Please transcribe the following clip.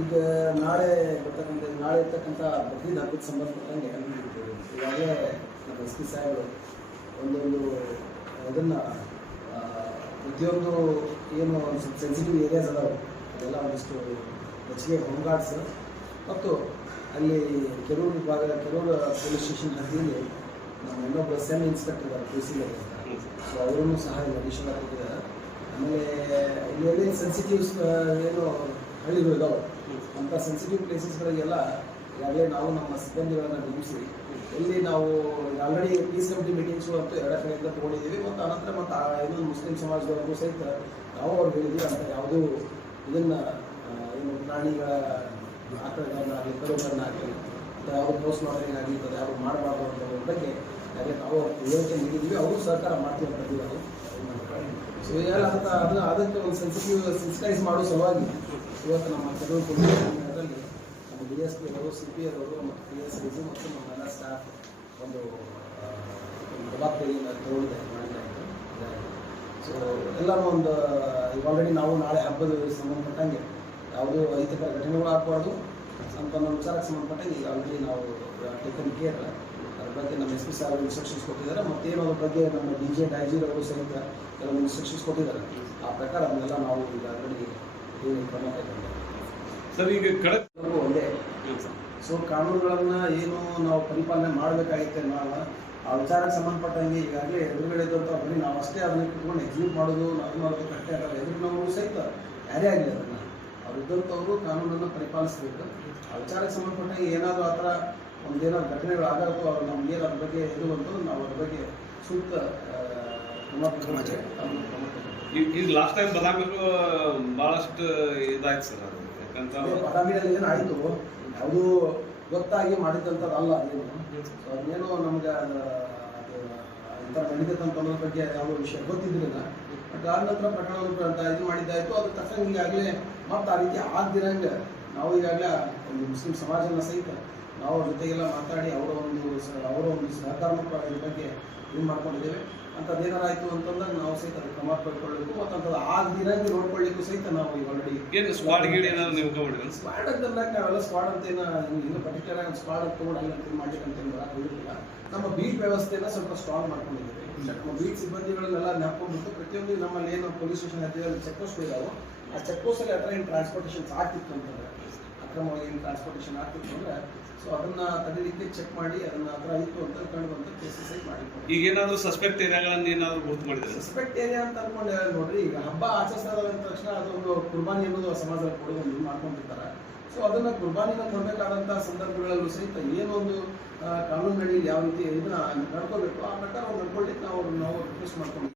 ಈಗ ನಾಳೆ ಬರ್ತಕ್ಕಂಥ, ನಾಳೆ ಇರ್ತಕ್ಕಂಥ ಬಕ್ರೀದ್ ಹಬ್ಬದ ಸಂಬಂಧಪಟ್ಟಂಗೆ ಈಗಾಗಲೇ ನಮ್ಮ ಎಸ್ ಪಿ ಸಾಹೇಬರು ಒಂದೊಂದು ಇದನ್ನು ಪ್ರತಿಯೊಂದು ಏನು ಸೆನ್ಸಿಟಿವ್ ಏರಿಯಾಸ್ ಅದಾವೆ, ಅದೆಲ್ಲ ಒಂದಿಷ್ಟು ಹೆಚ್ಚಿಗೆ ಹೋಮ್ ಮತ್ತು ಅಲ್ಲಿ ಕೆರೂರು ವಿಭಾಗ ಕೆರೂರು ಪೊಲೀಸ್ ಸ್ಟೇಷನ್ ಹತ್ತಿಯಲ್ಲಿ ನಮ್ಮ ಇನ್ನೊಬ್ಬ ಸೆಮ್ ಇನ್ಸ್ಪೆಕ್ಟರ್ ಪಿ ಸಿ ಸೊ ಅವರನ್ನು ಸಹ ಅಡಿಷನ್ ಆಗಿದ್ದಾರೆ ಆಮೇಲೆ ಇಲ್ಲಿ ಸೆನ್ಸಿಟಿವ್ಸ್ ಏನು ಹಳ್ಳಿಗಳು ಇದಾವೆ ಅಂಥ ಸೆನ್ಸಿಟಿವ್ ಪ್ಲೇಸಸ್ಗಳಿಗೆಲ್ಲ ಈಗಾಗಲೇ ನಾವು ನಮ್ಮ ಸಿಬ್ಬಂದಿಗಳನ್ನು ನೇಮಿಸಿ ಎಲ್ಲಿ ನಾವು ಆಲ್ರೆಡಿ ಪೀಸ್ ಕಮಿಟಿ ಮೀಟಿಂಗ್ಸು ಅಂತ ಎರಡ ಕಡೆಯಿಂದ ತೊಗೊಂಡಿದ್ದೀವಿ ಮತ್ತು ಅನಂತರ ಮತ್ತು ಆ ಇನ್ನೊಂದು ಮುಸ್ಲಿಂ ಸಮಾಜದವರೆಗೂ ಸಹಿತ ನಾವು ಅವ್ರು ಹೇಳಿದ್ವಿ ಅಂತ ಯಾವುದೂ ಇದನ್ನು ಏನು ಪ್ರಾಣಿಗಳ ಆಕಳಗಳನ್ನಾಗಲಿ ಕರುಗಳನ್ನಾಗಲಿ, ಅಥವಾ ಯಾವುದು ಪೋಸ್ಟ್ ಮಾಡೋದಾಗಲಿ ಅಥವಾ ಯಾರು ಮಾಡಬಾರ್ದು ಅಂತ ಬಗ್ಗೆ ಹಾಗೆ ನಾವು ತಿಳುವಳಿಕೆ ನೀಡಿದ್ದೀವಿ, ಅವರು ಸರ್ಕಾರ ಮಾಡ್ತೀವಿ ಅಂತ ಹೇಳಿದ್ದಾರೆ. ಸೊ ಅದು ಅದನ್ನ ಅದಕ್ಕೆ ಒಂದು ಸೆನ್ಸಿಟಿವ್ ಸೆನ್ಸಿಟೈಸ್ ಮಾಡೋ ಸಲುವಾಗಿ ಇವತ್ತು ನಮ್ಮ ಠಾಣೆಗಳಲ್ಲಿ ನಮ್ಮ ಡಿ ಎಸ್ ಪಿ ಅವರು ಸಿ ಪಿ ಅವರು ಮತ್ತು ಪಿ ಎಸ್ ಸಿ ಮತ್ತು ನಮ್ಮೆಲ್ಲ ಸ್ಟಾಫ್ ಒಂದು ಜವಾಬ್ದಾರಿಯಿಂದ ತಗೊಂಡಿದೆ ಸೊ ಎಲ್ಲರೂ ಒಂದು ಆಲ್ರೆಡಿ ನಾವು ನಾಳೆ ಹಬ್ಬದ ಸಂಬಂಧಪಟ್ಟಂಗೆ ಯಾವುದೋ ಅಹಿತಕರ ಘಟನೆಗಳು ಆಗಬಾರ್ದು. ಅಂತ ಒಂದು ವಿಚಾರಕ್ಕೆ ಸಂಬಂಧಪಟ್ಟಂಗೆ ಈಗ ಆಲ್ರೆಡಿ ನಾವು ಟೇಕನ್ ಕೇರ್ ಬಗ್ಗೆ ನಮ್ಮ ಎಸ್ ಪಿ ಸಾರ್ ಇನ್ಸ್ಟ್ರಕ್ಷನ್ಸ್ ಕೊಟ್ಟಿದ್ದಾರೆ. ಮತ್ತೇನು ಅದ್ರ ಬಗ್ಗೆ ನಮ್ಮ ಡಿ ಜೆ ಡೈಜಿರವರು ಸಹಿತ ಕೆಲವು ಇನ್ಸ್ಟ್ರಕ್ಷನ್ಸ್ ಕೊಟ್ಟಿದ್ದಾರೆ. ಆ ಪ್ರಕಾರ ಅದನ್ನೆಲ್ಲ ನಾವು ಈಗ ಆಲ್ರೆಡಿ ಏನು ಕ್ರಮ ಕೈಗೊಂಡಿದ್ದೇವೆ ಸರ್ ಈಗ ಕಡೆ ಒಂದೇ. ಸೊ ಕಾನೂನುಗಳನ್ನ ಏನು ನಾವು ಪರಿಪಾಲನೆ ಮಾಡಬೇಕಾಗಿತ್ತೆ ನಾವು ಆ ವಿಚಾರಕ್ಕೆ ಸಂಬಂಧಪಟ್ಟಂಗೆ ಈಗಾಗಲೇ ಎದುರುಗಡೆ ಇದ್ದಂಥ ಬರೀ ನಾವು ಅಷ್ಟೇ ಅದನ್ನ ಕುತ್ಕೊಂಡು ಎಕ್ಸಿಕ್ಯೂಟ್ ಮಾಡೋದು ನಾವು ಮಾಡೋದು ಕಟ್ಟೆ ಆಗಲ್ಲ. ಎದುರು ನಾವು ಸಹಿತ ಯಾರೇ ಆಗಲಿ ಅದನ್ನು. ಅವ್ರು ಇದ್ದಂಥವ್ರು ಕಾನೂನನ್ನು ಪರಿಪಾಲಿಸಬೇಕು. ಆ ವಿಚಾರಕ್ಕೆ ಸಂಬಂಧಪಟ್ಟಂಗೆ ಏನಾದರೂ ಆ ಥರ ಒಂದೇನಾದ್ರು ಘಟನೆಗಳು ಆಗತ್ತೋ ಅವ್ರು ನಮ್ಗೆ ಅದ್ರ ಬಗ್ಗೆ ಇರುವಂಥದ್ದು ನಾವು ಅದ್ರ ಬಗ್ಗೆ ಸೂಕ್ತ ಕ್ರಮ ಈಗ ಲಾಸ್ಟ್ ಟೈಮ್ ಬದಾಮಿಗೂ ಬಹಳಷ್ಟು ಇದಾಯ್ತು ಸರ್ ಅದು. ಯಾಕಂತ ಬದಾಮಿನಲ್ಲಿ ಏನಾಯಿತು ಯಾವುದೂ ಗೊತ್ತಾಗಿ ಮಾಡಿದಂಥದ್ದಲ್ಲ ಅದೇನು ಸೊ ಅದೇನೋ ನಮ್ಗೆ ಅದು ಅದು ಈ ಥರ ನಡೀತೈತೆ ಅಂತ ಅನ್ನೋದ್ರ ಬಗ್ಗೆ ಯಾವ ವಿಷಯ ಗೊತ್ತಿದ್ದಿಲ್ಲ ಬಟ್ ಆದ ನಂತರ ಪ್ರಕರಣ ಅಂತ ಇದು ಮಾಡಿದ್ದಾಯಿತು. ಅದ್ರ ತಕ್ಕಂಗೆ ಈಗಾಗಲೇ ಮತ್ತೆ ಆ ರೀತಿ ಆಗ್ದಿರಂಗೆ ನಾವು ಈಗಾಗಲೇ ಒಂದು ಮುಸ್ಲಿಂ ಸಮಾಜನ ಸಹಿತ ನಾವು ಅವ್ರ ಜೊತೆಗೆಲ್ಲ ಮಾತಾಡಿ ಅವರ ಒಂದು ಅವರ ಒಂದು ಇದ್ರ ಬಗ್ಗೆ ಇದು ಮಾಡ್ಕೊಂಡಿದ್ದೇವೆ. ಅಂಥದ್ದು ಅದೇನಾರಾಯಿತು ಆಯಿತು ಅಂತಂದಾಗ ನಾವು ಸಹಿತ ಅದಕ್ಕೆ ಕ್ರಮ ಪಡ್ಕೊಳ್ಬೇಕು ಮತ್ತು ಅಂಥದ್ದು ದಿನಾಗಿ ನೋಡ್ಕೊಳ್ಳಿಕ್ಕೂ ಸಹಿತ ನಾವು ಈಗ ಆಲ್ರೆಡಿ ಏನು ಸ್ಕ್ವಾಡ್ ಗೀಡ್ ಏನಾದ್ರು ನೀವು ಮಾಡಿದ್ರೆ ಸ್ಕ್ವಾಡ್ ಅಂತ ನಾವೆಲ್ಲ ಸ್ಕ್ವಾಡ್ ಅಂತ ಏನೋ ಇನ್ನು ಪರ್ಟಿಕ್ಯುಲರ್ ಆಗಿ ಸ್ಕ್ವಾಡ್ ತಗೊಂಡು ಅಲ್ಲಿ ಅಂತ ಮಾಡ್ಲಿಕ್ಕೆ ಅಂತ ಏನು ನಮ್ಮ ಬೀಟ್ ವ್ಯವಸ್ಥೆನ ಸ್ವಲ್ಪ ಸ್ಟ್ರಾಂಗ್ ಮಾಡ್ಕೊಂಡಿದ್ದೀವಿ. ನಮ್ಮ ಬೀಟ್ ಸಿಬ್ಬಂದಿಗಳನ್ನೆಲ್ಲ ನೆಪ್ಕೊಂಡ್ಬಿಟ್ಟು ಪ್ರತಿಯೊಂದು ನಮ್ಮಲ್ಲಿ ಏನು ಪೊಲೀಸ್ ಸ್ಟೇಷನ್ ಹತ್ತಿರ ಚೆಕ್ ಪೋಸ್ಟ್ ಇದಾವೆ ಆ ಚೆಕ್ ಪೋಸ್ಟಲ್ಲಿ ಹತ್ರ ಏನು ಟ್ರಾನ್ಸ್ಪೋರ್ಟೇಷನ್ಸ್ ಆಗ್ತಿತ್ತು ಅಂತಂದ್ರೆ ಅಕ್ರಮವಾಗಿ ಏನು ಟ್ರಾನ್ಸ್ಪೋರ್ಟೇಷನ್ ಆಗ್ತಿತ್ತು ಅಂದ್ರೆ ಸೊ ಅದನ್ನ ತಡೀಲಿಕ್ಕೆ ಚೆಕ್ ಮಾಡಿ ಅದನ್ನ ಹತ್ರ ಇತ್ತು ಅಂತ ಕಂಡು ಬಂದು ಕೇಸಸ್ ಮಾಡಿಕೊಂಡು ಈಗ ಏನಾದರೂ ಸಸ್ಪೆಕ್ಟ್ ಏರಿಯಾಗಳನ್ನ ಏನಾದ್ರೂ ಗುರುತು ಮಾಡಿದ್ರೆ? ಸಸ್ಪೆಕ್ಟ್ ಏರಿಯಾ ಅಂತ ಅನ್ಕೊಂಡು ನೋಡ್ರಿ ಈಗ ಹಬ್ಬ ಆಚರಿಸ್ತಾ ಅಂದ ತಕ್ಷಣ ಅದೊಂದು ಕುರ್ಬಾನಿ ಅನ್ನೋದು ಸಮಾಜದಲ್ಲಿ ಕೊಡುಗೆ ಮಾಡ್ಕೊಂಡಿರ್ತಾರೆ. ಸೊ ಅದನ್ನ ಕುರ್ಬಾನಿನ ಕೊಡಬೇಕಾದಂತಹ ಸಂದರ್ಭಗಳಲ್ಲೂ ಸಹಿತ ಏನೊಂದು ಕಾನೂನಿನಲ್ಲಿ ಯಾವ ರೀತಿ ಇದನ್ನ ನಡ್ಕೋಬೇಕು ಆ ಪ್ರಕಾರ ಅವ್ರು ನಡ್ಕೊಳ್ಳಿಕ್ಕೆ ನಾವು ನಾವು ರಿಕ್ವೆಸ್ಟ್ ಮಾಡ್ಕೊಂಡು